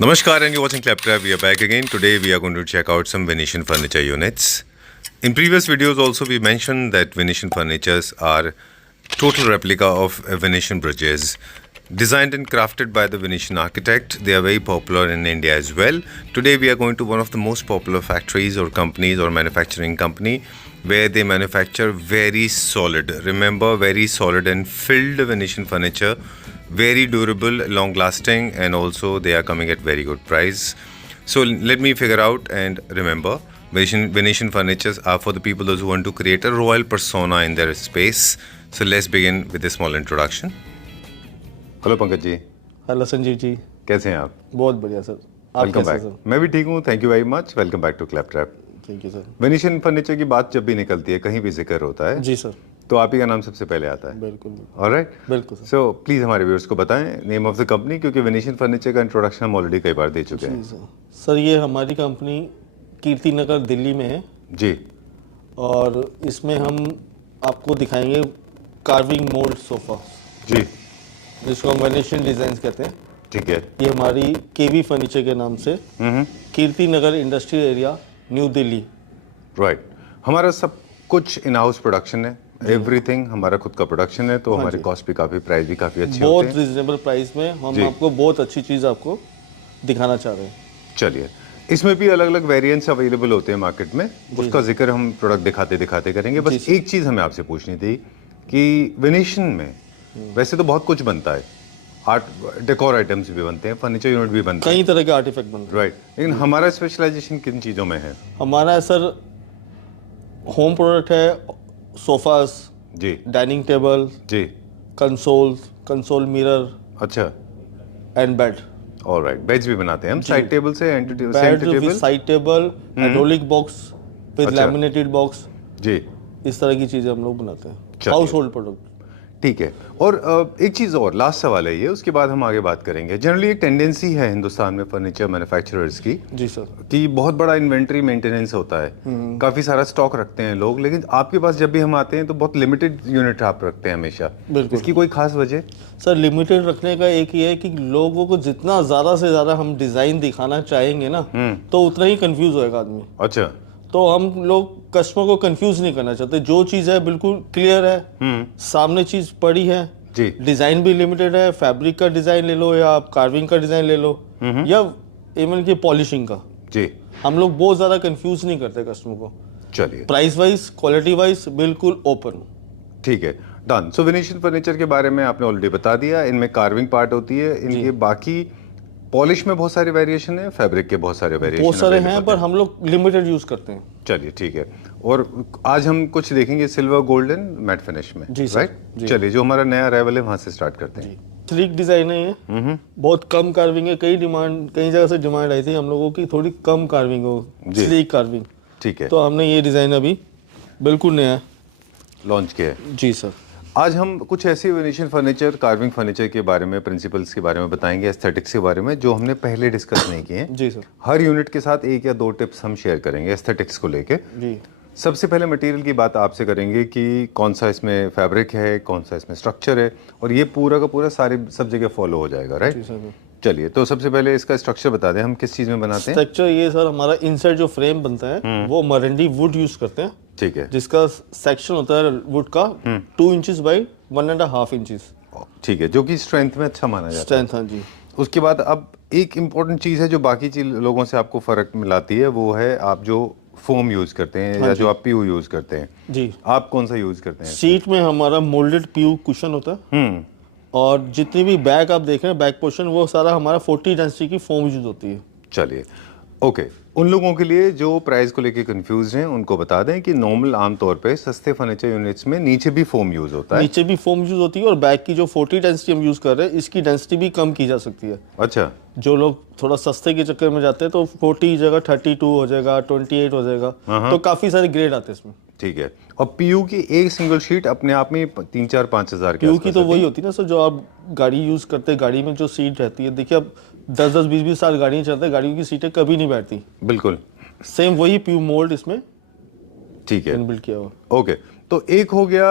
Namaskar and you're watching Claptrap. We are back again. Today we are going to check out some Venetian furniture units. In previous videos also we mentioned that Venetian furnitures are total replica of Venetian bridges. Designed and crafted by the Venetian architect, they are very popular in India as well. Today we are going to one of the most popular factories or companies or manufacturing company where they manufacture very solid, remember very solid and filled Venetian furniture. Very durable, long lasting, and also they are coming at very good price. So let me figure out and remember, Venetian furnitures are for the people those who want to create a royal persona in their space. So let's begin with a small introduction. Hello Pankaj ji. Hello Sanjeev ji, कैसे हैं आप? बहुत बढ़िया sir. आप welcome कैसे back. Sir? मैं भी ठीक हूँ, thank you very much. Welcome back to clap trap. Thank you sir. Venetian furniture की बात जब भी निकलती है, कहीं भी जिक्र होता है, जी सर, तो आप ही का नाम सबसे पहले आता है। बिल्कुल ऑलराइट, बिल्कुल सर। सो प्लीज हमारे व्यूअर्स को बताएं नेम ऑफ द कंपनी, क्योंकि वेनिशियन फर्नीचर का इंट्रोडक्शन हम ऑलरेडी कई बार दे चुके जी हैं। सर, ये हमारी कंपनी कीर्ति नगर दिल्ली में है जी, और इसमें हम आपको दिखाएंगे कार्विंग मोल्ड सोफा, जी, जिसको हम वेनेशियन डिजाइन कहते हैं। ठीक है। ये हमारी केवी फर्नीचर के नाम से Kirti Nagar industrial area, new Delhi. Right, हमारा सब कुछ इन हाउस प्रोडक्शन है, एवरीथिंग हमारा खुद का प्रोडक्शन है, तो हमारी कॉस्ट भी काफी, प्राइस भी काफी अच्छी बहुत होती है। रिजनेबल प्राइस में हम आपको बहुत अच्छी चीज़ आपको दिखाना चाह रहे हैं। चलिए, इसमें भी अलग अलग वेरिएंट्स अवेलेबल होते हैं मार्केट में, उसका जिक्र हम प्रोडक्ट दिखाते दिखाते करेंगे। बस एक चीज़ हमें आपसे पूछनी थी कि वेनेशियन में वैसे तो बहुत कुछ बनता है, आर्ट डेकोर आइटम्स भी बनते हैं, फर्नीचर यूनिट भी बनते हैं, कई तरह के आर्टिफैक्ट बनते हैं। राइट, लेकिन हमारा स्पेशलाइजेशन किन चीज़ों में है? हमारा सर होम प्रोडक्ट है, सोफास, जी, डाइनिंग टेबल, जी, कंसोल मिरर अच्छा, एंड बेड। ऑलराइट, बेड्स भी बनाते हैं हम, साइड टेबल से bed with side table, hydraulic box with laminated box, जी, इस तरह की चीजें हम लोग बनाते हैं, चलिए। Household product. ठीक है। और एक चीज़ और, लास्ट सवाल है ये, उसके बाद हम आगे बात करेंगे। जनरली एक टेंडेंसी है हिंदुस्तान में फर्नीचर मैन्युफैक्चरर्स की जी सर, कि बहुत बड़ा इन्वेंट्री मेंटेनेंस होता है, काफ़ी सारा स्टॉक रखते हैं लोग, लेकिन आपके पास जब भी हम आते हैं तो बहुत लिमिटेड यूनिट आप रखते हैं हमेशा। बिल्कुल। इसकी कोई खास वजह? सर लिमिटेड रखने का एक ये है कि लोगों को जितना ज़्यादा से ज़्यादा हम डिज़ाइन दिखाना चाहेंगे ना, तो उतना ही कंफ्यूज होएगा आदमी। अच्छा, तो हम लोग कस्टमर को कंफ्यूज नहीं करना चाहते, जो चीज़ है बिल्कुल क्लियर है, सामने चीज़ पड़ी है, जी, डिजाइन भी लिमिटेड है, फैब्रिक का डिजाइन ले लो या आप कार्विंग का डिजाइन ले लो या इवन की पॉलिशिंग का, जी, हम लोग बहुत ज्यादा कंफ्यूज नहीं करते कस्टमर को। चलिए, प्राइस वाइज, क्वालिटी वाइज बिल्कुल ओपन। ठीक है, डन। सो वेनेशियन फर्नीचर के बारे में आपने ऑलरेडी बता दिया, इनमें कार्विंग पार्ट होती है, इनके बाकी पॉलिश में बहुत सारे वेरिएशन है, फैब्रिक के बहुत सारे वेरिएशन बहुत सारे हैं, पर हम लोग लिमिटेड यूज करते हैं। चलिए, ठीक है। और आज हम कुछ देखेंगे सिल्वर, गोल्डन, मैट फिनिश में, जी सर, राइट? चलिए, जो हमारा नया अराइवल है वहां से स्टार्ट करते हैं। स्लीक डिजाइन है ये, बहुत कम कार्विंग है, कई जगह से डिमांड आई थी हम लोगों की, थोड़ी कम कार्विंग हो, स्लीक कार्विंग। ठीक है, तो हमने ये डिजाइन अभी बिल्कुल नया लॉन्च किया है। जी सर। आज हम कुछ ऐसे वेनेशियन फर्नीचर, कार्विंग फर्नीचर के बारे में, प्रिंसिपल्स के बारे में बताएंगे, एस्थेटिक्स के बारे में, जो हमने पहले डिस्कस नहीं किए हैं। जी सर। हर यूनिट के साथ एक या दो टिप्स हम शेयर करेंगे एस्थेटिक्स को लेके। जी, सबसे पहले मटेरियल की बात आपसे करेंगे कि कौन सा इसमें फैब्रिक है, कौन सा इसमें स्ट्रक्चर है, और ये पूरा का पूरा सारी सब जगह फॉलो हो जाएगा, राइट? जी सर। चलिए, तो सबसे पहले इसका स्ट्रक्चर बता दें, हम किस चीज़ में बनाते हैं? स्ट्रक्चर ये सर, हमारा इनसाइड जो फ्रेम बनता है वो मरंडी वुड यूज करते हैं, ठीक है, जिसका सेक्शन होता है वुड का 2 इंचेस बाई 1.5 इंचेस, ठीक है, जो कि स्ट्रेंथ में अच्छा माना जाता है। स्ट्रेंथ। हाँ जी। उसके बाद अब एक इम्पोर्टेंट चीज़ है जो बाकी चीज लोगों से आपको फ़र्क मिलाती है, वो है आप जो फोम यूज़ करते हैं या जो आप पीयू यूज़ करते हैं। जी, आप कौन सा यूज़ करते हैं? सीट में हमारा मोल्डेड पीयू कुशन होता है, और जितनी भी बैक आप देख रहे हैं, बैक पोर्शन, वो सारा हमारा 40 डेंसिटी की फोम यूज होती है। चलिए, ओके। उन लोगों के लिए जो प्राइस को लेके कंफ्यूज हैं, उनको बता दें कि नॉर्मल आमतौर पे सस्ते फर्नीचर यूनिट्स में नीचे भी फोम यूज होता है। नीचे भी फोम यूज होती है, और बैक की जो 40 डेंसिटी हम यूज कर रहे हैं, इसकी डेंसिटी भी कम की जा सकती है। अच्छा, जो लोग थोड़ा सस्ते के चक्कर में जाते हैं तो 40 जगह 32 हो जाएगा, 28 हो जाएगा, तो काफी सारे ग्रेड आते हैं इसमें। ठीक है। और पीयू की एक सिंगल शीट अपने आप में 3-4-5 हज़ार के पीयू की तो वही होती है ना सर, जो आप गाड़ी यूज करते हैं, गाड़ी में जो सीट रहती है, देखिए अब 10-10, 20-20 साल गाड़ियाँ चलते हैं, गाड़ियों की सीटें कभी नहीं बैठती। बिल्कुल सेम वही पीयू मोल्ड इसमें ठीक है, इनबिल्ट किया हुआ। ओके। तो एक हो गया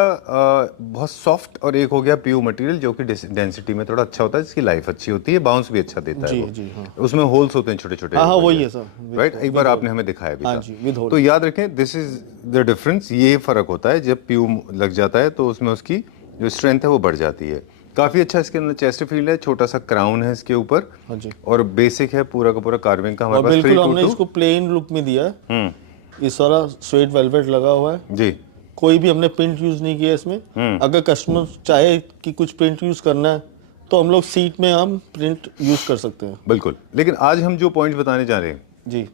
बहुत सॉफ्ट और एक हो गया प्योर मटेरियल जो कि डेंसिटी में थोड़ा अच्छा होता है, जिसकी लाइफ अच्छी होती है, बाउंस भी अच्छा देता है जी वो। जी हाँ उसमें होल्स होते हैं छोटे छोटे। हाँ वही है सर। राइट, एक बार आपने हमें दिखाया भी हाँ था। जी, with hole। तो याद रखें, दिस इज द डिफरेंस, ये फर्क होता है। जब प्यूम लग जाता है तो उसमें उसकी जो स्ट्रेंथ है वो बढ़ जाती है। काफी अच्छा इसके अंदर चेस्ट फील्ड है, छोटा सा क्राउन है इसके ऊपर, हाँ जी। और बेसिक है पूरा का पूरा कार्विंग का हमारे और पास बिल्कुल 322। हमने इसको प्लेन लुक में दिया है। ये सारा स्वेट वेलवेट लगा हुआ है, जी कोई भी हमने प्रिंट यूज नहीं किया इसमें। अगर कस्टमर चाहे कि कुछ प्रिंट यूज करना है तो हम लोग सीट में हम प्रिंट यूज कर सकते हैं। बिल्कुल। लेकिन आज हम जो पॉइंट्स बताने जा रहे हैं जी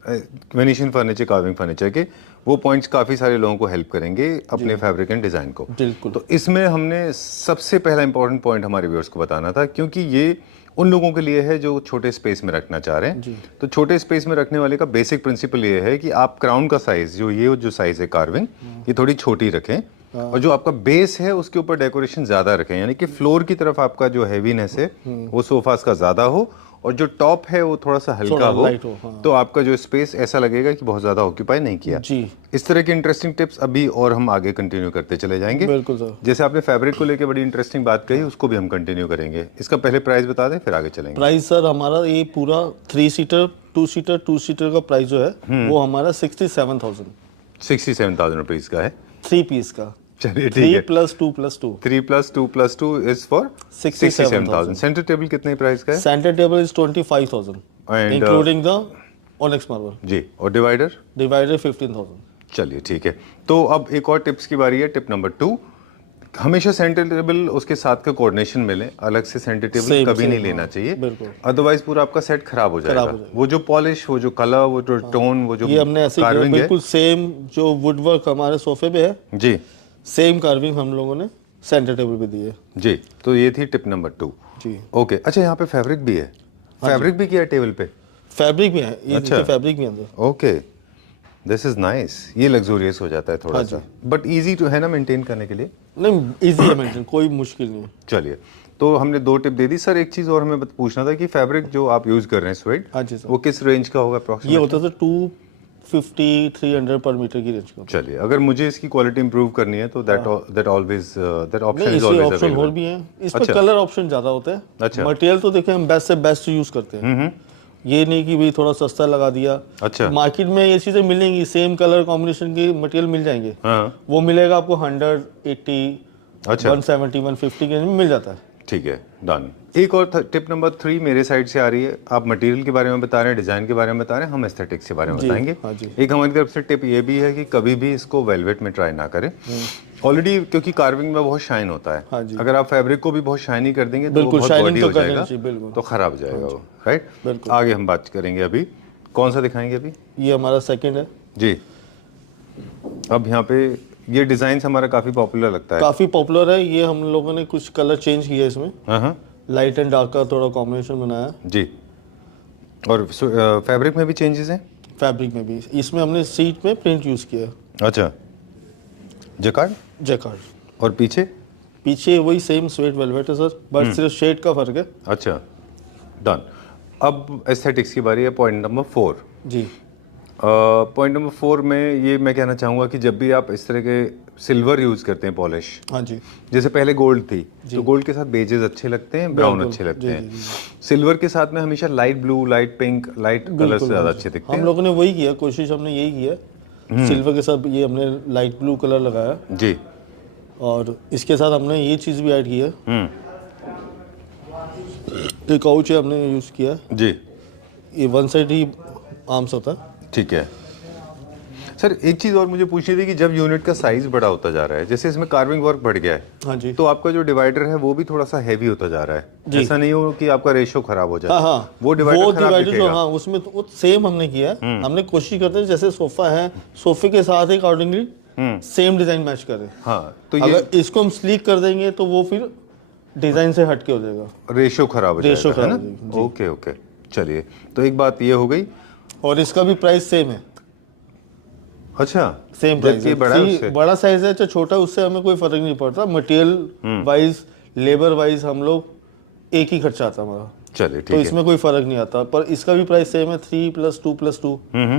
वेनिशियन फर्नीचर, कार्विंग फर्नीचर के, वो पॉइंट्स काफ़ी सारे लोगों को हेल्प करेंगे अपने फैब्रिक एंड डिज़ाइन को। बिल्कुल। तो इसमें हमने सबसे पहला इंपॉर्टेंट पॉइंट हमारे व्यूअर्स को बताना था, क्योंकि ये उन लोगों के लिए है जो छोटे स्पेस में रखना चाह रहे हैं। तो छोटे स्पेस में रखने वाले का बेसिक प्रिंसिपल ये है कि आप क्राउन का साइज, जो साइज है कार्विंग, ये थोड़ी छोटी रखें, और जो आपका बेस है उसके ऊपर डेकोरेशन ज़्यादा रखें, यानी कि फ्लोर की तरफ आपका जो हैवीनेस है वो सोफास का ज़्यादा हो, और जो टॉप है वो थोड़ा सा हल्का हो, हाँ। तो आपका जो स्पेस ऐसा लगेगा कि बहुत ज़्यादा ऑक्यूपाई नहीं किया। जी इस तरह के इंटरेस्टिंग टिप्स अभी और हम आगे कंटिन्यू करते चले जाएंगे। बिल्कुल सर। जैसे आपने फैब्रिक को लेकर बड़ी इंटरेस्टिंग बात कही, उसको भी हम कंटिन्यू करेंगे। इसका पहले प्राइस बता दें, फिर आगे चलेंगे। प्राइस सर हमारा ये पूरा 3 सीटर 2 सीटर का प्राइस जो है वो हमारा 67,000 67,000 रुपीज़ का है, 3 पीस का। चलिए ठीक 3 है। + 2 + 2 3 + 2 + 2 इज फॉर 67,000। सेंटर टेबल कितने प्राइस का है? Centre table is 25,000 And, including the onyx marble. जी, और डिवाइडर? डिवाइडर 15,000। चलिए ठीक है। तो अब एक और टिप्स की बारी है, टिप नंबर 2। हमेशा सेंटर टेबल उसके साथ का कोऑर्डिनेशन मिले, अलग से सेंटर टेबल Same, कभी नहीं same, लेना हाँ, चाहिए, बिल्कुल। अदरवाइज पूरा आपका सेट खराब हो जाएगा। वो जो पॉलिश, वो जो कलर, वो जो टोन, वो जो ये हमने ऐसे किया, कार्विंग है, बिल्कुल सेम जो वुड वर्क हमारे सोफे पे है, जी सेम कार्विंग हम लोगों ने सेंटर टेबल पे दी है। जी। तो ये थी टिप नंबर 2। जी ओके, अच्छा यहाँ पे फैब्रिक भी है, फैब्रिक भी किया है टेबल पे? फैब्रिक भी है, ये अच्छा। फैब्रिक भी अंदर। Okay, this is nice. ये लग्जूरियस हो जाता है थोड़ा हाँ सा, बट इजी टू है ना मेंटेन करने के लिए? नहीं इजी है मेंटेन, कोई मुश्किल नहीं है। चलिए, तो हमने 2 टिप दे दी। सर एक चीज़ और हमें पूछना था कि फैब्रिक जो आप यूज़ कर रहे हैं स्वेट, हाँ जी सर। वो किस रेंज का होगा ये अप्रॉक्सीमेट? होता था 250-300 पर मीटर की रेंज का। चलिए, अगर मुझे इसकी क्वालिटी इंप्रूव करनी है तो दैट ऑप्शन नहीं इज इसमें ऑलवेज ऑप्शन और अवेलेबल। भी हैं, इस अच्छा। पर कलर ऑप्शन ज़्यादा होता है। अच्छा। मटेरियल तो देखें हम बेस्ट से बेस्ट यूज़ करते हैं, ये नहीं कि भाई थोड़ा सस्ता लगा दिया। अच्छा। मार्केट में ये चीज़ें मिलेंगी, सेम कलर कॉम्बिनेशन के मटेरियल मिल जाएंगे, हाँ, वो मिलेगा आपको 180, अच्छा। 170, 150 के में मिल जाता है। ठीक है, डन। एक और टिप नंबर 3 मेरे साइड से आ रही है। आप मटेरियल के बारे में बता रहे हैं, डिजाइन के बारे में बता रहे हैं, हम एस्थेटिक्स के बारे में जी, बताएंगे। हाँ जी। एक हमारी तरफ से टिप ये भी है कि कभी भी इसको वेलवेट में ट्राई ना करें ऑलरेडी, क्योंकि कार्विंग में बहुत शाइन होता है। हाँ जी। अगर आप फैब्रिक को भी बहुत शाइनी कर देंगे तो वो बिल्कुल, बहुत shining बॉडी तो हो कर जाएगा, देना चाहिए, बिल्कुल। तो खराब हो जाएगा वो। राइट, बिल्कुल। आगे हम बात करेंगे। अभी कौन सा दिखाएंगे अभी? ये हमारा सेकंड है। जी, अब यहाँ पे ये डिजाइन हमारा काफी पॉपुलर लगता है। काफ़ी पॉपुलर है ये, हम लोगों ने कुछ कलर चेंज किया है इसमें, हाँ हाँ लाइट एंड डार्क का थोड़ा कॉम्बिनेशन बनाया है। जी। और फैब्रिक में भी चेंजेस हैं? फैब्रिक में भी इसमें हमने सीट में प्रिंट यूज़ किया है, अच्छा, जैकार्ड। जैकार्ड। और पीछे? पीछे वही सेम स्वेट वेलवेट है सर, बट सिर्फ शेड का फर्क है। अच्छा, डन। अब एस्थेटिक्स की बारी है, पॉइंट नंबर 4। जी पॉइंट नंबर 4 में ये मैं कहना चाहूँगा कि जब भी आप इस तरह के सिल्वर यूज़ करते हैं पॉलिश, हाँ जी। जैसे पहले गोल्ड थी, तो गोल्ड के साथ बेजेस अच्छे लगते हैं, ब्राउन बिल्कुल, अच्छे लगते जी, हैं। जी, सिल्वर के साथ में हमेशा light blue, light pink, light colour से ज़्यादा अच्छे दिखते हम हैं। लोगों ने वही किया, कोशिश हमने यही किया, सिल्वर के साथ ये हमने लाइट ब्लू कलर लगाया, जी। और इसके साथ हमने ये चीज़ भी ऐड की है, एक काउच है हमने यूज़ किया, जी, ये वन साइड ही आर्म्स होता है। ठीक है। सर एक चीज़ और मुझे पूछनी थी कि जब यूनिट का साइज बड़ा होता जा रहा है, जैसे इसमें कार्विंग वर्क बढ़ गया है, हाँ जी। तो आपका जो डिवाइडर है वो भी थोड़ा सा हैवी होता जा रहा है। ऐसा नहीं हो कि आपका रेशो खराब हो जाए। हाँ हाँ, वो डिवाइडर खराब डिवाइडर जो, दिखेगा। हाँ उसमें तो वो सेम हमने किया है। हमने कोशिश करते हैं जैसे सोफा है, सोफे के साथ ही अकॉर्डिंगली सेम डिजाइन मैच करे। हाँ, तो ये अगर इसको हम स्लीक कर देंगे तो वो फिर डिजाइन से हटके हो जाएगा, रेशो खराब हो रेशो जाएगा, है खराब ना? हो जाएगी, जी। ओके ओके, चलिए, तो एक बात ये हो गई। और इसका भी प्राइस सेम है, अच्छा, सेम प्राइस जबकि है। बड़ा है उससे? बड़ा साइज है चाहे छोटा, उससे हमें कोई फर्क नहीं पड़ता। मटेरियल वाइज, लेबर वाइज हम लोग एक ही खर्चा आता है हमारा, चलिए तो ठीक है। इसमें कोई फर्क नहीं आता। पर इसका भी प्राइस सेम है, 3 + 2 + 2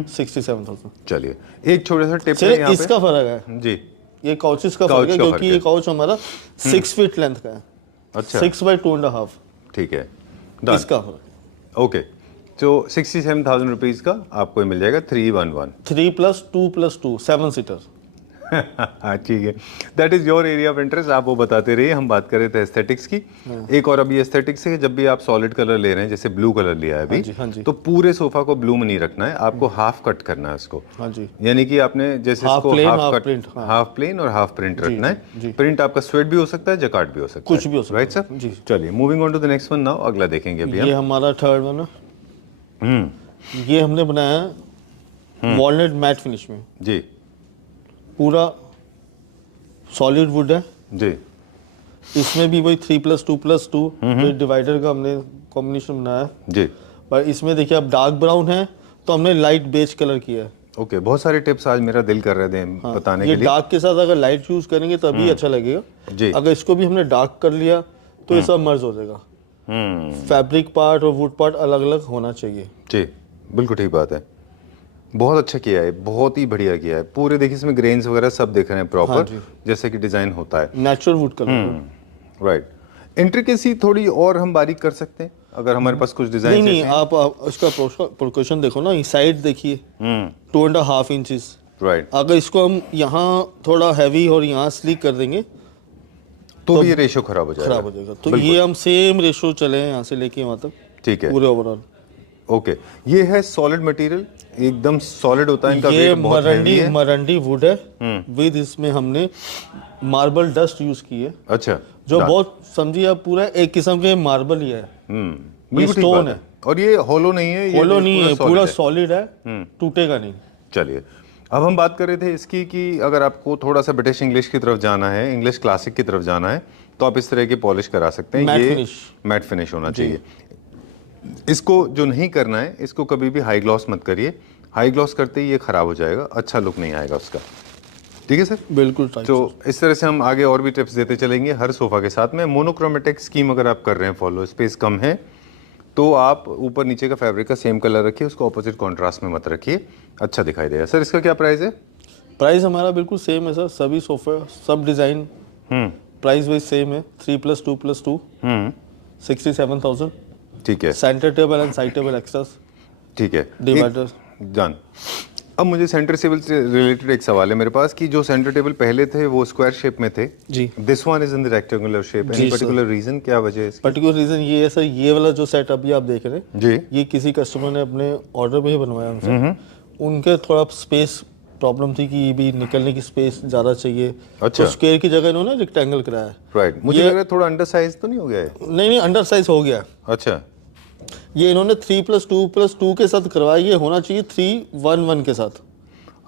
67,000। चलिए, एक छोटा सा टिप है सिर्फ यहाँ इसका पे। फर्क है, जी, ये काउचेस का फर्क Couch है, का क्योंकि फर्क ये है। काउच हमारा 6 फीट लेंथ का है, अच्छा 6/2.5 ठीक है डन इसका फर्क। ओके तो 67,000 रुपीज़ का आपको ये मिल जाएगा 311 3+2+2 7 सीटर। ठीक है that is your area of interest आप वो बताते रहिए हम बात कर रहे थे एस्थेटिक्स की एक और अभी एस्थेटिक्स है जब भी आप सॉलिड कलर ले रहे हैं जैसे ब्लू कलर लिया है अभी हाँ जी। तो पूरे सोफा को ब्लू में नहीं रखना है आपको हाफ कट करना है उसको हाँ जी, यानी कि आपने जैसे Half इसको plain, half half cut print, हाँ। हाफ प्लेन और हाफ प्रिंट रखना है जी। प्रिंट आपका स्वेट भी हो सकता है जकार्ड भी हो सकता है कुछ भी हो सकता राइट है, सर जी। चलिए moving on to the next one now अगला देखेंगे अभी ये हम हमारा थर्ड वन है। ये हमने बनाया है वॉलनट मैट फिनिश में, जी पूरा सॉलिड वुड है। जी इसमें भी वही 3+2+2 विद डिवाइडर का हमने कॉम्बिनेशन बनाया है, जी पर इसमें देखिए अब डार्क ब्राउन है तो हमने लाइट बेज कलर किया है। ओके बहुत सारे टिप्स आज मेरा दिल कर रहे थे बताने ये के लिए डार्क के साथ अगर लाइट यूज करेंगे तभी अच्छा लगेगा। जी। अगर इसको भी हमने डार्क कर लिया तो ये सब मर्ज हो जाएगा। फैब्रिक पार्ट और वुड पार्ट अलग अलग होना चाहिए। जी बिल्कुल ठीक बात है बहुत अच्छा किया है बहुत ही बढ़िया किया है पूरे देखिए इसमें ग्रेन्स वगैरह सब दिख रहे हैं प्रॉपर जी। जैसे कि डिजाइन होता है natural wood colour. Right intricacy थोड़ी और हम बारीक कर सकते हैं अगर हमारे पास कुछ नहीं डिजाइन नहीं, आप इसका प्रोपोर्शन देखो ना, साइड देखिए 2.5 इंचेस। राइट अगर इसको हम यहाँ थोड़ा हैवी और यहाँ स्लीक कर देंगे तो भी ये रेशो खराब हो जाएगा खराब हो जाएगा। तो ये हम सेम रेशो चले हैं यहाँ से लेके वहाँ तक ठीक है पूरे ओवरऑल। ओके ये है सॉलिड मटेरियल एकदम सॉलिड होता है इनका ये वेट बहुत हेवी है मरंडी वुड है विद इसमें हमने मार्बल डस्ट यूज की है, अच्छा जो बहुत समझिए आप पूरा एक किस्म के मार्बल ही है। बिल्कुल ठीक stone बात है और ये होलो नहीं है ये होलो नहीं है, पूरा solid सॉलिड है, टूटेगा नहीं। चलिए अब हम बात कर रहे थे इसकी कि अगर आपको थोड़ा सा ब्रिटिश इंग्लिश की तरफ जाना है इंग्लिश क्लासिक की तरफ जाना है तो आप इस तरह की पॉलिश करा सकते हैं Matte ये finish। मैट फिनिश होना चाहिए इसको जो नहीं करना है इसको कभी भी हाई ग्लॉस मत करिए हाई ग्लॉस करते ही ये खराब हो जाएगा अच्छा लुक नहीं आएगा उसका ठीक है सर बिल्कुल टाइट। तो इस तरह से हम आगे और भी टिप्स देते चलेंगे हर सोफा के साथ में मोनोक्रोमेटिक स्कीम अगर आप कर रहे हैं फॉलो स्पेस कम है तो आप ऊपर नीचे का फैब्रिक का सेम कलर रखिए उसको ऑपोजिट कॉन्ट्रास्ट में मत रखिए अच्छा दिखाई देगा सर इसका क्या प्राइस है प्राइस हमारा बिल्कुल सेम है सर, सभी सोफे सब डिजाइन प्राइस वाइज सेम है। 3+2+2 67,000। ठीक है centre table and side table extras ठीक है डिवाइडर। डन अब मुझे सेंटर टेबल से रिलेटेड एक सवाल है मेरे पास कि जो सेंटर टेबल पहले थे वो स्क्वायर शेप में थे जी। This one is in the rectangular shape any जी, सर। पर्टिकुलर रीजन क्या वजह है इसकी पर्टिकुलर रीजन ये है सर, ये वाला जो सेट अभी आप देख रहे हैं जी ये किसी कस्टमर ने अपने ऑर्डर पे ही बनवाया हमसे। उनके थोड़ा स्पेस प्रॉब्लम थी कि ये भी निकलने की स्पेस ज़्यादा चाहिए, अच्छा। तो स्क्वायर की जगह इन्होंने रेक्टेंगल कराया है। राइट मुझे ये- लग रहा है थोड़ा अंडर साइज तो नहीं हो गया है नहीं अंडर साइज हो गया। अच्छा ये इन्होंने 3+2+2 के साथ करवाया, ये होना चाहिए 3-1-1 के साथ।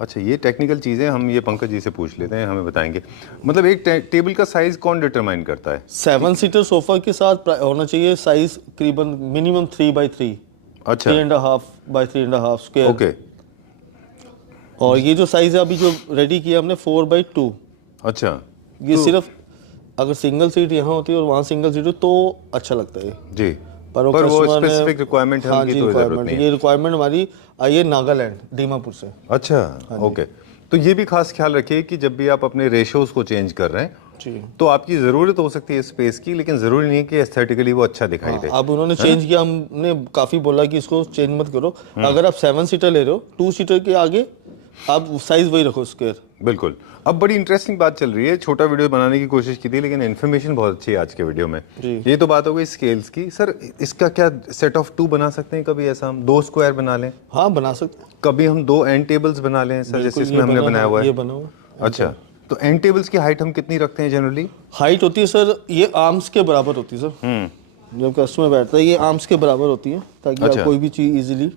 अच्छा ये टेक्निकल चीज़ें हम ये पंकज जी से पूछ लेते हैं हमें बताएंगे मतलब एक टेबल का साइज कौन डिटरमाइन करता है 7 सीटर सोफा के साथ होना चाहिए साइज करीबन मिनिमम 3x3 अच्छा 3.5x3.5 स्क्वायर। ओके और ये जो साइज है अभी जो रेडी किया हमने 4x2, अच्छा ये सिर्फ अगर सिंगल सीट यहाँ होती है और वहाँ सिंगल सीट हो तो अच्छा लगता है। जी पर वो वो customer ने- स्पेसिफिक रिक्वायरमेंट है हाँ उनकी जी, तो जरूरत requirement। नहीं ये है रिक्वायरमेंट हमारी आई है नागालैंड दीमापुर से। अच्छा ओके तो ये भी खास ख्याल रखिए कि जब भी आप अपने रेशोज को चेंज कर रहे हैं जी। तो आपकी ज़रूरत हो सकती है स्पेस की लेकिन ज़रूरी नहीं है कि एस्थेटिकली वो अच्छा दिखाई दे अब उन्होंने चेंज किया, हमने काफी बोला कि इसको चेंज मत करो। अगर आप 7 सीटर ले रहे हो 2 सीटर के आगे आप साइज वही रखो स्क्वायर। बिल्कुल अब बड़ी इंटरेस्टिंग बात चल रही है छोटा वीडियो बनाने की कोशिश की थी लेकिन इन्फॉर्मेशन बहुत अच्छी है आज के वीडियो में जी। ये तो बात हो गई स्केल्स की सर इसका क्या सेट ऑफ 2 बना सकते हैं कभी ऐसा हम 2 स्क्वायर बना लें हाँ बना सकते हैं। कभी हम 2 एंड टेबल्स बना लें सर जैसे बिल्कुल, इसमें ये हमने बना बनाया हुआ ये है बना हुआ अच्छा तो एंड टेबल्स की हाइट हम कितनी रखते हैं जनरली हाइट होती है सर, ये आर्म्स के बराबर होती है सर। जब कस्टमर बैठता है ये आर्म्स के बराबर होती है ताकि अच्छा। आप कोई भी चीज इजीली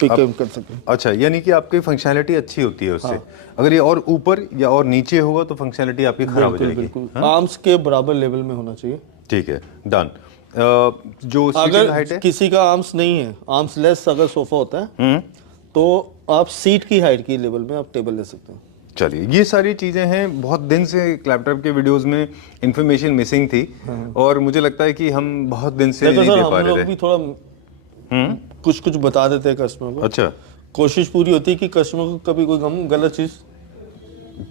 पिक कर सकें। अच्छा यानी कि आपकी फंक्शनैलिटी अच्छी होती है उससे अगर ये और ऊपर या और नीचे होगा तो फंक्शनैलिटी आपकी खराब हो जाएगी बिल्कुल आर्म्स के बराबर लेवल में होना चाहिए। ठीक है डन जो सीटिंग हाइट अगर है किसी का आर्म्स नहीं है, आर्म्स लेस अगर सोफा होता है तो आप सीट की हाइट की लेवल में आप टेबल ले सकते हैं। चलिए ये सारी चीजें हैं बहुत दिन से लैपटॉप के वीडियोस में इंफॉर्मेशन मिसिंग थी और मुझे लगता है कि हम बहुत दिन से देखो नहीं सर दे पा हम लोग रहे थे भी थोड़ा कुछ बता देते हैं कस्टमर को। अच्छा कोशिश पूरी होती है कि कस्टमर को कभी कोई हम गलत चीज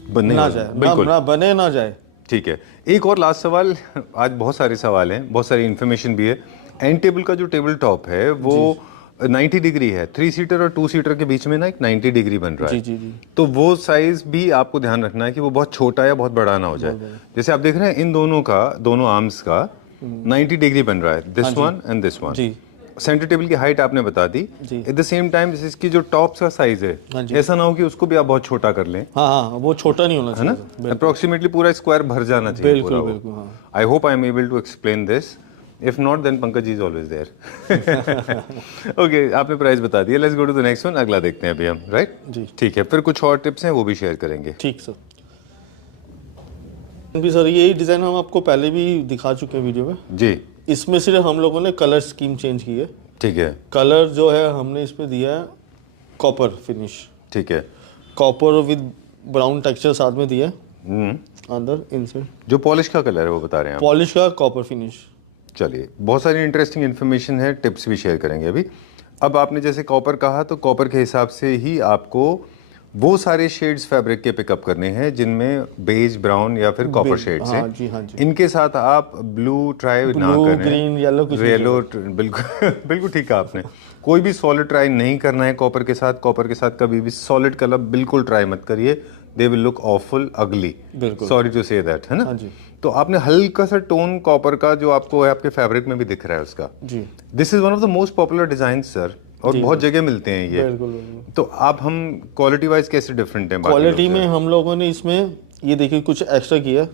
बनने ना वाला। जाए, बिल्कुल ना बने ना जाए। ठीक है। एक और लास्ट सवाल, आज बहुत सारे सवाल हैं, बहुत सारी इन्फॉर्मेशन भी है। एंड टेबल का जो टेबल टॉप है वो 90 डिग्री है, 3 सीटर और 2 सीटर के बीच में ना एक 90 डिग्री बन रहा है। जी जी जी। तो वो साइज भी आपको ध्यान रखना है कि वो बहुत छोटा या बहुत बड़ा ना हो जाए। जैसे आप देख रहे हैं इन दोनों का, दोनों आर्म्स का 90 डिग्री बन रहा है, this one and this one. जी सेंटर टेबल की हाइट आपने बता दी। जी। एट द सेम टाइम इसकी जो टॉप का साइज है, हाँ जी। ऐसा ना हो कि उसको भी आप बहुत छोटा कर लें, हाँ हाँ, वो छोटा नहीं होना है ना? चाहिए। अप्रोक्सीमेटली पूरा स्क्वायर भर जाना चाहिए। बिल्कुल पूरा वो। बिल्कुल हाँ। I hope I am able to explain this. If not then Pankaj ji is always there. Okay, आपने प्राइस बता दिया। Let's go to the next one. अगला देखते हैं अभी हम, राइट? जी ठीक है, फिर कुछ और टिप्स हैं वो भी शेयर करेंगे। ठीक सर। भी सर यही डिज़ाइन हम आपको पहले भी दिखा चुके हैं वीडियो में। जी इसमें सिर्फ हम लोगों ने कलर स्कीम चेंज की है। ठीक है। कलर जो है हमने इस पे दिया है कॉपर फिनिश, ठीक है। कॉपर विद ब्राउन टेक्सचर साथ में दिया है हम्म। अंदर इनसे। जो पॉलिश का कलर है वो बता रहे हैं आप। पॉलिश का कॉपर फिनिश। चलिए, बहुत सारी इंटरेस्टिंग इन्फॉर्मेशन है, टिप्स भी शेयर करेंगे अभी। अब आपने जैसे कॉपर कहा, तो कॉपर के हिसाब से ही आपको वो सारे शेड्स फैब्रिक के पिकअप करने हैं जिनमें बेज, ब्राउन या फिर कॉपर शेड्स हाँ हैं। जी हाँ जी। इनके साथ आप ब्लू ट्राई ना ब्लू करें। ग्रीन येलो कुछ नहीं येलो बिल्कुल बिल्कुल ठीक कहा आपने। कोई भी सॉलिड ट्राई नहीं करना है कॉपर के साथ। कॉपर के साथ कभी भी सॉलिड कलर बिल्कुल ट्राई मत करिए, दे विल लुक ऑफुल अगली। बिल्कुल। सॉरी टू से दैट, है ना? हाँ जी। तो आपने हल्का सा टोन कॉपर का जो आपको है आपके फैब्रिक में भी दिख रहा है उसका। जी this is one of the most popular design sir, और बहुत जगह मिलते हैं ये। बिल्कुल बिल्कुल। तो आप हम क्वालिटी वाइज कैसे डिफरेंट हैं बाकी क्वालिटी लोगों में हम लोगों ने इसमें ये देखिए कुछ एक्स्ट्रा किया।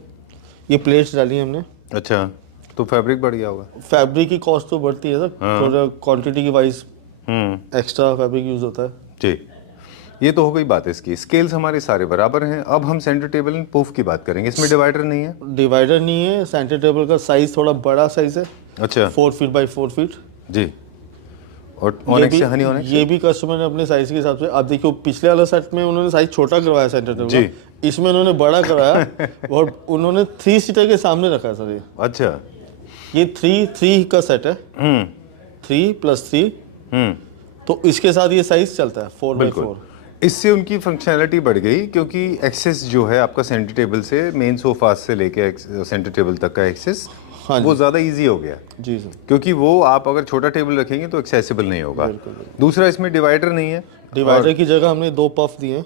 ये प्लेट्स डाली हमने। से? अच्छा, तो फैब्रिक बढ़ गया होगा। फैब्रिक की कॉस्ट तो बढ़ती है सर, थोड़ा क्वांटिटी की वाइज एक्स्ट्रा फैब्रिक यूज होता है। जी, ये तो हो गई बात इसकी। स्केल्स हमारे सारे बराबर हैं। अब हम सेंटर टेबल एंड पूफ की बात करेंगे। इसमें डिवाइडर नहीं है? डिवाइडर नहीं है। सेंटर टेबल का साइज थोड़ा बड़ा साइज है, अच्छा 4 फीट बाई 4 फीट। जी। और ऑनेक्स से हनी ऑनेक्स? ये भी कस्टमर ने अपने साइज के हिसाब से। आप देखिए पिछले वाला सेट में उन्होंने साइज छोटा करवाया सेंटर टेबल जी। का, इसमें उन्होंने बड़ा करवाया और उन्होंने 3 सीटर के सामने रखा है सर। ये अच्छा। ये 3 का सेट है, 3 + 3, तो इसके साथ ये साइज चलता है 4 बाई 4। इससे उनकी फंक्शनैलिटी बढ़ गई, क्योंकि एक्सेस जो है आपका सेंटर टेबल से मेन सोफा से लेके सेंटर टेबल तक का एक्सेस, हाँ वो ज़्यादा इजी हो गया। जी सर। क्योंकि वो आप अगर छोटा टेबल रखेंगे तो एक्सेसिबल नहीं होगा। दूसरा, इसमें डिवाइडर नहीं है। डिवाइडर की जगह हमने 2 पफ दिए,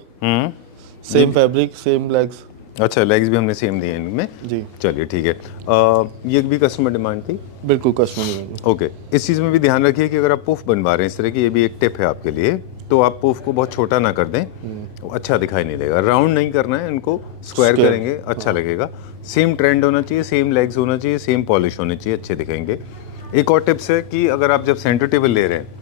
सेम फैब्रिक सेम लेग्स। अच्छा, लेग्स भी हमने सेम दिए इनमें। जी चलिए ठीक है। ये भी कस्टमर डिमांड थी। बिल्कुल कस्टमर। ओके, इस चीज़ में भी ध्यान रखिए कि अगर आप पुफ बनवा रहे हैं इस तरह की, ये भी एक टिप है आपके लिए, तो आप पुफ को बहुत छोटा ना कर दें, वो अच्छा दिखाई नहीं देगा। राउंड नहीं करना है इनको, स्क्वायर करेंगे अच्छा लगेगा। सेम ट्रेंड होना चाहिए, सेम लेग्स होना चाहिए, सेम पॉलिश होनी चाहिए, अच्छे दिखेंगे। एक और टिप्स है कि अगर आप जब सेंटर टेबल ले रहे हैं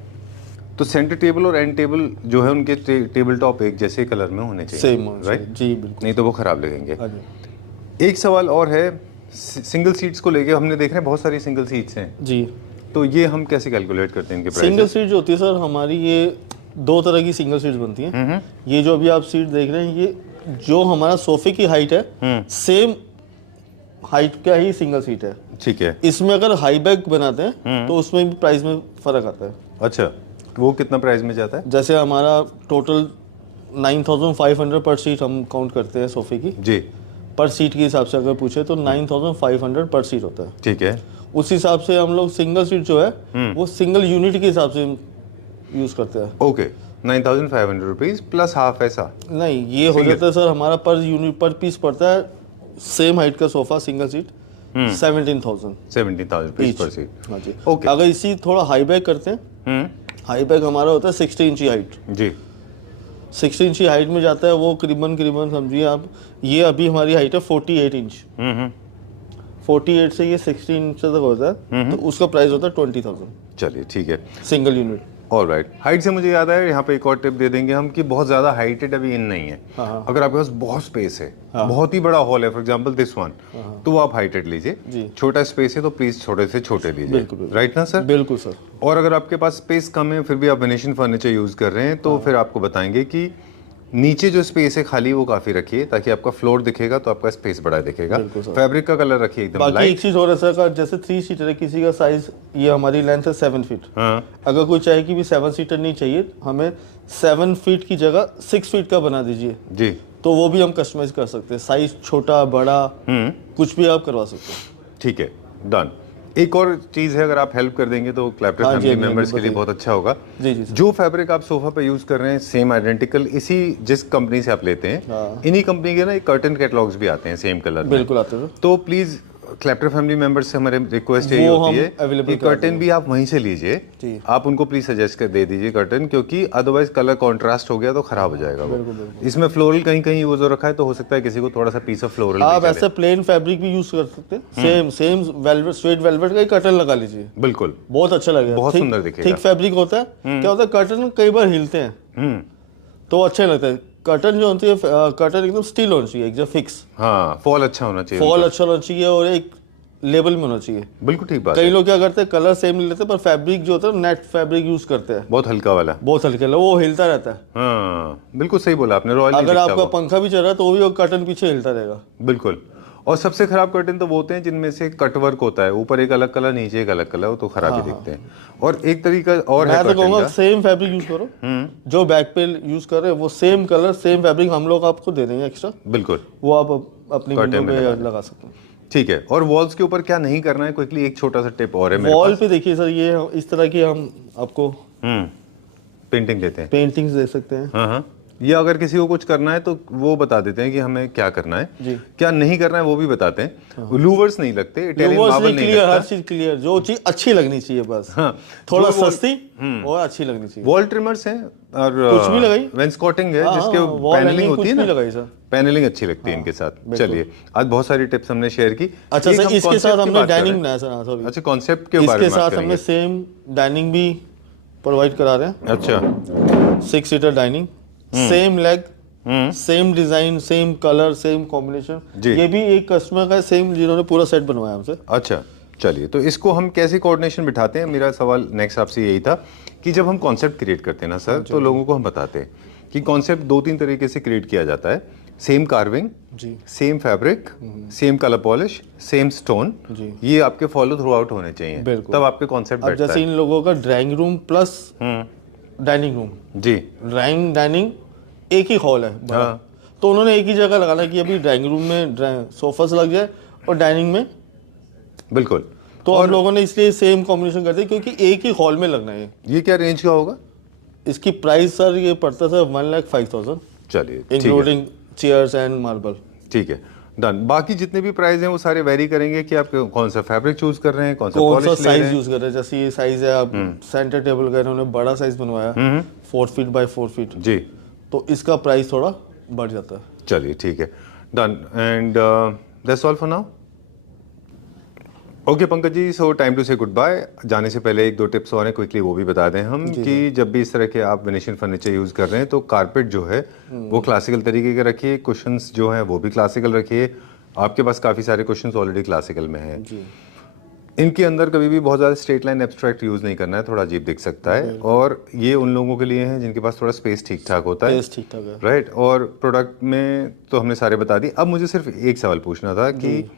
तो सेंटर टेबल और एंड टेबल जो है उनके टेबल टॉप एक जैसे कलर में होने चाहिए, सेम राइट? जी बिल्कुल। नहीं तो वो खराब लगेंगे। हाँ जी। एक सवाल और है, सिंगल सीट्स को लेके हमने देख रहे हैं बहुत सारी सिंगल सीट्स हैं, जी तो ये हम कैसे कैलकुलेट करते हैं इनके प्राइस? सिंगल सीट जो होती है सर हमारी, ये 2 तरह की सिंगल सीट्स बनती हैं। ये जो अभी आप सीट देख रहे हैं, ये जो हमारा सोफे की हाइट है सेम हाइट का ही सिंगल सीट है। ठीक है। इसमें अगर हाई बैक बनाते हैं तो उसमें भी प्राइस में फर्क आता है। अच्छा, वो कितना प्राइस में जाता है? जैसे हमारा टोटल 9500 पर सीट हम काउंट करते हैं सोफे की। जी। पर सीट के हिसाब से अगर पूछे तो 9500 पर सीट होता है। ठीक है। उस हिसाब से हम लोग सिंगल सीट जो है वो सिंगल यूनिट के हिसाब से यूज करते हैं। ओके, 9500 रुपीज प्लस हाफ ऐसा? नहीं, ये हो जाता है सर हमारा पर यूनिट पर पीस पड़ता है। सेम हाइट का sofa single seat 17,000 rupees per seat. हाँ जी। ओके। अगर इसी थोड़ा हाई बैक करते हैं, हाई बैक हमारा होता है 60 इंची हाइट। जी। 60 इंची हाइट में जाता है वो करीबन समझिए आप, ये अभी हमारी हाइट है 48 इंच। 48 से ये 16 इंच तक होता है, तो उसका प्राइस होता है 20,000 चलिए ठीक है। Single unit. ऑलराइट। हाइट से मुझे याद आया, यहाँ पे एक और टिप दे देंगे हम कि बहुत ज्यादा हाइटेड अभी इन नहीं है। अगर आपके पास बहुत स्पेस है, बहुत ही बड़ा हॉल है, फॉर एग्जांपल दिस वन, तो वो आप हाइटेड लीजिए। छोटा स्पेस है तो प्लीज छोटे से छोटे लीजिए, राइट ना सर? बिल्कुल सर। और अगर आपके पास स्पेस कम है फिर भी आप वेनेशियन फर्नीचर यूज कर रहे हैं, तो फिर आपको बताएंगे कि नीचे जो स्पेस है खाली वो काफी रखिए, ताकि आपका फ्लोर दिखेगा तो आपका स्पेस बड़ा दिखेगा। फैब्रिक का कलर रखिए एकदम बाकी लाइट। एक चीज और है सर, जैसे 3 सीटर है, किसी का साइज, ये हमारी लेंथ है 7 फीट। हाँ। अगर कोई चाहे कि भी 7 सीटर नहीं चाहिए, हमें 7 फीट की जगह 6 फीट का बना दीजिए, जी। तो वो भी हम कस्टमाइज कर सकते हैं, साइज छोटा बड़ा कुछ भी आप करवा सकते हैं। ठीक है, डन। एक और चीज़ है, अगर आप हेल्प कर देंगे तो क्लैप्टर हाँ जी, फैमिली हाँ जी, मेंबर्स के लिए बताइए। बहुत अच्छा होगा। जी जी सर। जो फैब्रिक आप सोफा पे यूज कर रहे हैं सेम आइडेंटिकल इसी जिस कंपनी से आप लेते हैं, हाँ। इन्हीं कंपनी के ना एक कर्टन कैटलॉग्स भी आते हैं सेम कलर में। बिल्कुल आते हैं तो प्लीज क्लैप्टर फैमिली मेंबर्स से हमारे रिक्वेस्ट यही वो होती हम है available कि करा कर्टन भी आप वहीं से लीजिए। जी। आप उनको प्लीज सजेस्ट कर दे दीजिए कर्टन, क्योंकि अदरवाइज कलर कॉन्ट्रास्ट हो गया तो खराब हो जाएगा वो। बिल्कुल। इसमें फ्लोरल कहीं कहीं यूज हो रखा है, तो हो सकता है किसी को थोड़ा सा पीस ऑफ फ्लोरल आप भी चले। ऐसे प्लेन फैब्रिक भी यूज कर सकते हैं, same same velvet straight velvet का ही कर्टन लगा लीजिए, बिल्कुल, बहुत अच्छा लगेगा। बहुत सुंदर दिखेगा। थिक फैब्रिक होता है, क्या होता है कर्टन कई बार हिलते हैं तो अच्छा लगता है। कर्टन जो होती है कर्टन एकदम स्टील होना चाहिए, एकदम फिक्स, हाँ, फॉल अच्छा होना चाहिए फॉल उनका। अच्छा होना चाहिए और एक लेवल में होना चाहिए। बिल्कुल ठीक बात कई है। लोग क्या करते हैं कलर सेम ले लेते हैं पर फैब्रिक जो होता है नेट फैब्रिक यूज करते हैं, बहुत हल्का वाला। बहुत हल्के वो हिलता रहता है। हाँ, बिल्कुल सही बोला आपने, रॉयल नहीं अगर दिखता आपका वो। पंखा भी चल रहा है तो वो भी कर्टन पीछे हिलता रहेगा। बिल्कुल। और सबसे खराब कर्टन तो वो होते हैं जिनमें से कटवर्क होता है, ऊपर एक अलग कलर नीचे एक अलग कलर, वो तो खराब ही दिखते हैं। और एक तरीका और है मैं तो कर्टन कहूँगा का। सेम फैब्रिक यूज करो, जो बैक पे यूज कर रहे हैं वो सेम कलर सेम फैब्रिक हम लोग आपको दे देंगे एक्स्ट्रा, बिल्कुल, वो आप अपनी कर्टन विंडो में पे लगा सकते हैं। ठीक है। और वॉल्स के ऊपर क्या नहीं करना है, क्विकली एक छोटा सा टिप और है मेरे वॉल पास। पे देखिए सर, ये इस तरह की हम आपको पेंटिंग देते हैं। पेंटिंग्स दे सकते हैं। हाँ हाँ, या अगर किसी को कुछ करना है तो वो बता देते हैं कि हमें क्या करना है, जी। क्या नहीं करना है वो भी बताते हैं। लूवर्स नहीं लगते, इटालियन Louvers मार्बल नहीं नहीं क्लियर, हर लगता। चीज क्लियर, जो चीज अच्छी लगनी चाहिए बस। हाँ, थोड़ा जो सस्ती और अच्छी लगनी चाहिए। वॉल ट्रिमर्स हैं और कुछ भी लगाई। वेंस्कॉटिंग है हाँ, जिसके हाँ, wall पैनलिंग hanging होती है कुछ ना, भी लगाई सर। पैनलिंग अच्छी लगती है इनके साथ। चलिए, आज बहुत सारी टिप्स हमने शेयर की। अच्छा एक सर, हम इसके concept साथ की हमने बात कर रहे डाइनिंग हैं। बनाया सर। हाँ सॉरी, अच्छा, कॉन्सेप्ट के बारे इसके में बात साथ हमने करेंगे। सेम डाइनिंग भी प्रोवाइड करा रहे हैं। अच्छा, 6 seater dining, same leg, same design, same colour, same combination. जी। ये भी एक कस्टमर का सेम, जिन्होंने पूरा सेट बनवाया हमसे। अच्छा, चलिए, तो इसको हम कैसे कोऑर्डिनेशन बिठाते हैं? मेरा सवाल नेक्स्ट आपसे यही था कि जब हम कॉन्सेप्ट क्रिएट करते हैं ना सर, तो लोगों को हम बताते हैं कि कॉन्सेप्ट 2-3 तरीके से क्रिएट किया जाता है। सेम कार्विंग, जी same fabric, same colour polish, same stone, जी। ये आपके फॉलो थ्रू आउट होने चाहिए, बिल्कुल। तब आपके कॉन्सेप्ट अब बैठता जैसे है। इन लोगों का drawing room plus dining room, जी, ड्राइंग डाइनिंग एक ही हॉल है बड़ा। हाँ। तो उन्होंने एक ही जगह लगाना कि अभी ड्राइंग रूम में सोफास लग जाए और डाइनिंग में, बिल्कुल। तो हम लोगों ने इसलिए सेम कॉम्बिनेशन कर दिया क्योंकि एक ही हॉल में लगना है। ये क्या रेंज का होगा? इसकी प्राइस सर ये पड़ता था 1,05,000 चलिए, ठीक है, इंक्लूडिंग चेयर्स एंड मार्बल। ठीक है, डन। बाकी जितने भी प्राइस हैं वो सारे वेरी करेंगे कि आप कौन सा फैब्रिक चूज कर रहे हैं, कौन सा कौन सा पॉलिश ले रहे साइज हैं। यूज कर रहे हैं, जैसे ये साइज है, आप सेंटर टेबल का इन्होंने बड़ा साइज बनवाया 4 फीट बाय 4 फीट, जी, तो इसका प्राइस थोड़ा बढ़ जाता है। चलिए, ठीक है, done. And that's all for now. Okay Pankaj ji, so time to say goodbye. जाने से पहले 1-2 टिप्स और हैं, क्विकली वो भी बता दें हम कि जब भी इस तरह के आप वेनेशियन फर्नीचर यूज़ कर रहे हैं तो कारपेट जो है वो क्लासिकल तरीके के रखिए, कुशंस जो हैं वो भी क्लासिकल रखिए। आपके पास काफ़ी सारे कुशंस ऑलरेडी क्लासिकल में हैं। जी। इनके अंदर कभी भी बहुत ज़्यादा स्ट्रेट लाइन एब्स्ट्रैक्ट यूज़ नहीं करना है, थोड़ा अजीब दिख सकता है। और ये उन लोगों के लिए हैं जिनके पास थोड़ा स्पेस ठीक ठाक होता है, टेस्ट ठीक ठाक है। राइट। और प्रोडक्ट में तो हमने सारे बता दिए। अब मुझे सिर्फ एक सवाल पूछना था कि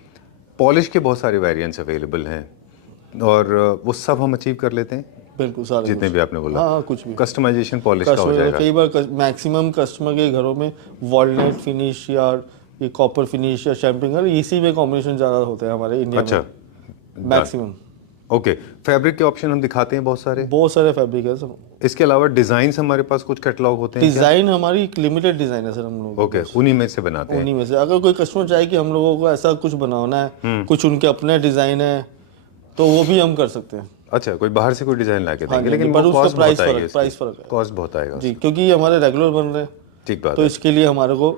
पॉलिश के बहुत सारे वेरिएंट्स अवेलेबल हैं और वो सब हम अचीव कर लेते हैं बिल्कुल सारे जितने भी आपने बोला? हाँ कुछ भी कस्टमाइजेशन पॉलिश का हो कस्टमर, जाएगा। कई बार मैक्सिमम कस्टमर के घरों में वॉलनट फिनिश या ये कॉपर फिनिश या शैम्पिंग इसी में कॉम्बिनेशन ज़्यादा होते हैं हमारे इंडिया अच्छा, में मैक्सिमम। ओके। फैब्रिक के ऑप्शन हम दिखाते हैं बहुत सारे। बहुत सारे फैब्रिक है सर। इसके अलावा डिजाइन हमारे पास कुछ कैटलॉग होते हैं क्या? डिज़ाइन हमारी लिमिटेड डिज़ाइन है सर हम लोग ओके, उन्हीं में से बनाते हैं। उन्हीं में से। अगर कोई कस्टमर चाहे कि हम लोगों को ऐसा कुछ बनाना है, कुछ उनके अपने डिज़ाइन है, तो वो भी हम कर सकते हैं। अच्छा, कोई बाहर से कोई डिजाइन ला के हाँ देंगे, जी, लेकिन पर वो उसका कॉस्ट प्राइस बहुत आएगी, फर्क, प्राइस फर्क है कॉस्ट बहुत आएगा। जी, क्योंकि ये हमारे रेगुलर बन रहे हैं, ठीक बात तो है। इसके लिए हमारे को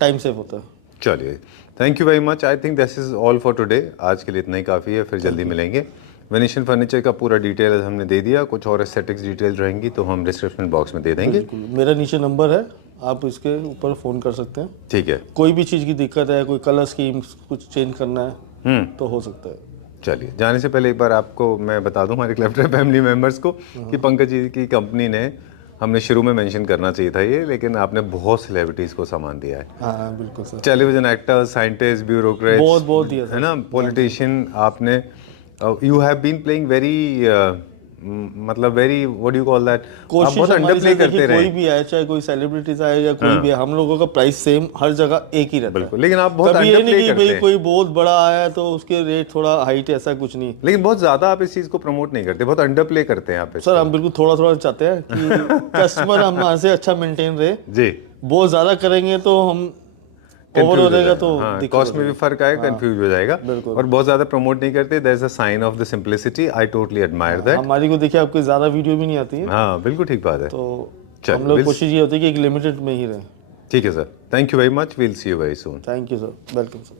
टाइम सेव होता है। चलिए, thank you very much. I think this is all for today. आज के लिए इतना ही काफ़ी है, फिर जल्दी मिलेंगे। वेनेशियन फर्नीचर का पूरा डिटेल हमने दे दिया, कुछ और एस्थेटिक्स डिटेल रहेंगी तो हम डिस्क्रिप्शन बॉक्स में दे देंगे। बिल्कुल, मेरा नीचे नंबर है, आप इसके ऊपर फ़ोन कर सकते हैं। ठीक है, कोई भी चीज़ की दिक्कत है, कोई कलर स्कीम कुछ चेंज करना है तो हो सकता है। चलिए, जाने से पहले एक बार आपको मैं बता दूं, हमारे क्लैप्टर फैमिली मेंबर्स को, कि पंकज जी की कंपनी ने, हमने शुरू में मेंशन करना चाहिए था ये, लेकिन आपने बहुत सेलिब्रिटीज़ को सामान दिया है। हाँ बिल्कुल sir, television actors, scientists, bureaucrats, बहुत दिया सर। है ना, पॉलिटिशियन। आपने you have been playing very मतलब very what you call that, आप कोशिश बहुत हमारी अंडरप्ले से करते देखिए, रहे। कोई भी आए, चाहे कोई सेलिब्रिटीज आए या कोई भी आए, हम लोगों का प्राइस सेम हर जगह एक ही रहता है। बिल्कुल, लेकिन आप बहुत कभी ये अंडरप्ले नहीं कि करते भाई हैं। कोई बहुत बड़ा आया तो उसके रेट थोड़ा हाइट, ऐसा कुछ नहीं। लेकिन बहुत ज्यादा आप इस चीज को प्रमोट नहीं करते, बहुत अंडरप्ले करते हैं आप सर हम बिल्कुल थोड़ा थोड़ा चाहते हैं कि कस्टमर हमारे से अच्छा मेंटेन रहे। जी। बहुत ज्यादा करेंगे तो हम ओवर हो जाएगा तो दिक्कत कॉस्ट हो में भी जाएगी। फर्क आएगा, कंफ्यूज हो जाएगा। बिल्कुल। और बहुत ज्यादा प्रमोट नहीं करते, that is a sign of the simplicity, I totally admire that. हमारी को देखिए, आपको ज्यादा वीडियो भी नहीं आती है, हाँ बिल्कुल ठीक बात है। तो चलो, हम लोग we'll- कोशिश ये होती है कि एक लिमिटेड में ही रहे। ठीक है sir, thank you very much, we'll see you very soon. Thank you sir, welcome sir.